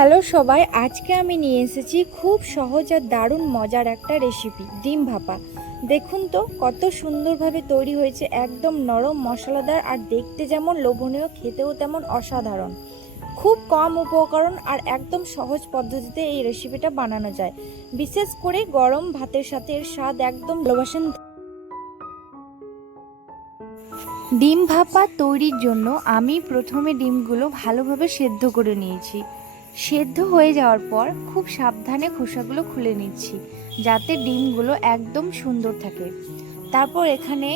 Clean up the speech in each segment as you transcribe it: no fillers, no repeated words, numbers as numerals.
Hello সবাই, আজকে আমি নিয়ে এসেছি খুব সহজ আর দারুণ মজার একটা রেসিপি, ডিম ভাপা। দেখুন তো কত সুন্দরভাবে তৈরি হয়েছে, একদম নরম মশলাদার আর দেখতে যেমন লোভনীয়, খেতেও তেমন অসাধারণ। খুব কম উপকরণ আর একদম সহজ পদ্ধতিতে এই রেসিপিটা বানানো যায়। বিশেষ করে গরম ভাতের সাথে এর স্বাদ একদম ভালোবাসেন। ডিম ভাপা তৈরির জন্য আমি প্রথমে ডিমগুলো ভালোভাবে সেদ্ধ করে নিয়েছি। সেদ্ধ হয়ে যাওয়ার পর খুব সাবধানে খোসাগুলো খুলে নিচ্ছি, যাতে ডিমগুলো একদম সুন্দর থাকে। তারপর এখানে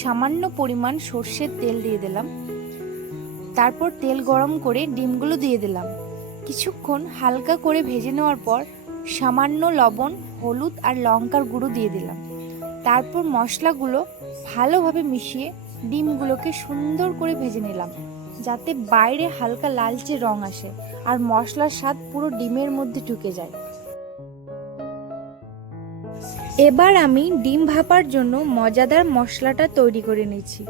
সামান্য পরিমাণ সর্ষের তেল দিয়ে দিলাম। তারপর তেল গরম করে ডিমগুলো দিয়ে দিলাম। কিছুক্ষণ হালকা করে ভেজে নেওয়ার পর সামান্য লবণ, হলুদ আর লঙ্কার গুঁড়ো দিয়ে দিলাম। তারপর মশলাগুলো ভালোভাবে মিশিয়ে ডিমগুলোকে সুন্দর করে ভেজে নিলাম, যাতে বাইরে হালকা লালচে রং আসে আর মশলার স্বাদ পুরো ডিমের মধ্যে ঢুকে যায়। এবার আমি ডিম ভাপার জন্য মজাদার মশলাটা তৈরি করে নিচ্ছি।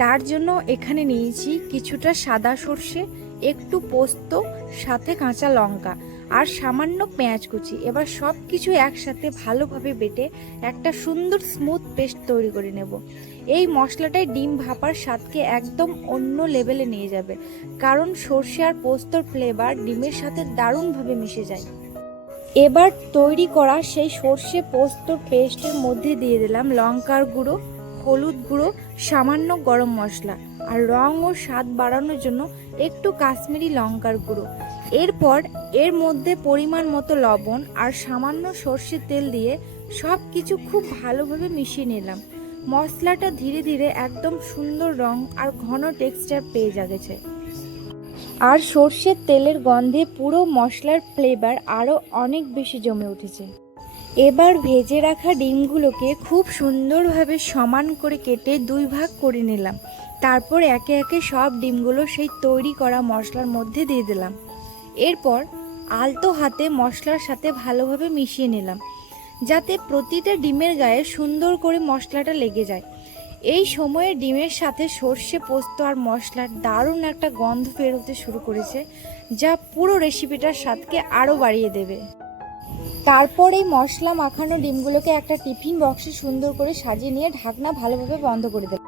তার জন্য এখানে নিয়েছি কিছুটা সাদা সর্ষে, একটু পোস্ত, সাথে কাঁচা লঙ্কা আর সামান্য পেঁয়াজ কুচি। এবার সব কিছু একসাথে ভালোভাবে বেটে একটা সুন্দর স্মুথ পেস্ট তৈরি করে নেব। এই মশলাটাই ডিম ভাপার স্বাদকে একদম অন্য লেভেলে নিয়ে যাবে, কারণ সর্ষে আর পোস্তর ফ্লেভার ডিমের সাথে দারুণভাবে মিশে যায়। এবার তৈরি করা সেই সর্ষে পোস্তর পেস্টের মধ্যে দিয়ে দিলাম লঙ্কার গুঁড়ো, হলুদ গুঁড়ো, সামান্য গরম মশলা আর রং ও স্বাদ বাড়ানোর জন্য একটু কাশ্মীরি লঙ্কার গুঁড়ো। এরপর এর মধ্যে পরিমাণ মতো লবণ আর সামান্য সর্ষের তেল দিয়ে সব কিছু খুব ভালোভাবে মিশিয়ে নিলাম। মশলাটা ধীরে ধীরে একদম সুন্দর রং আর ঘন টেক্সচার পেয়ে যাচ্ছে, আর সর্ষের তেলের গন্ধে পুরো মশলার ফ্লেভার আরও অনেক বেশি জমে উঠেছে। এবার ভেজে রাখা ডিমগুলোকে খুব সুন্দরভাবে সমান করে কেটে দুই ভাগ করে নিলাম। তারপর একে একে সব ডিমগুলো সেই তৈরি করা মশলার মধ্যে দিয়ে দিলাম। এরপর আলতো হাতে মশলার সাথে ভালোভাবে মিশিয়ে নিলাম, যাতে প্রতিটা ডিমের গায়ে সুন্দর করে মশলাটা লেগে যায়। এই সময়ে ডিমের সাথে সর্ষে, পোস্ত আর মশলার দারুণ একটা গন্ধ বের হতে শুরু করেছে, যা পুরো রেসিপিটার স্বাদকে আরও বাড়িয়ে দেবে। তারপর এই মশলা মাখানো ডিমগুলোকে একটা টিফিন বক্সে সুন্দর করে সাজিয়ে নিয়ে ঢাকনা ভালোভাবে বন্ধ করে দেবে।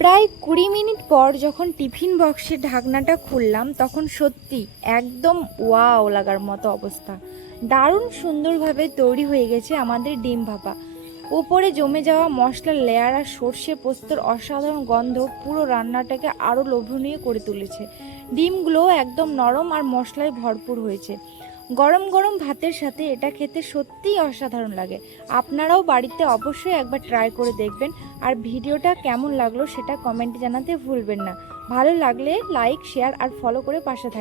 প্রায় 20 মিনিট পর যখন টিফিন বক্সের ঢাকনাটা খুললাম, তখন সত্যি একদম ওয়াও লাগার মতো অবস্থা। দারুণ সুন্দরভাবে তৈরি হয়ে গেছে আমাদের ডিম ভাপা। উপরে জমে যাওয়া মশলার লেয়ার আর সর্ষে পোস্তর অসাধারণ গন্ধ পুরো রান্নাটাকে আরও লোভনীয় করে তুলেছে। ডিমগুলো একদম নরম আর মশলায় ভরপুর হয়েছে। গরম গরম ভাতের সাথে এটা খেতে সত্যিই অসাধারণ লাগে। আপনারাও বাড়িতে অবশ্যই একবার ট্রাই করে দেখবেন। আর ভিডিওটা কেমন লাগলো সেটা কমেন্টে জানাতে ভুলবেন না। ভালো লাগলে লাইক, শেয়ার আর ফলো করে পাশে থাকবেন।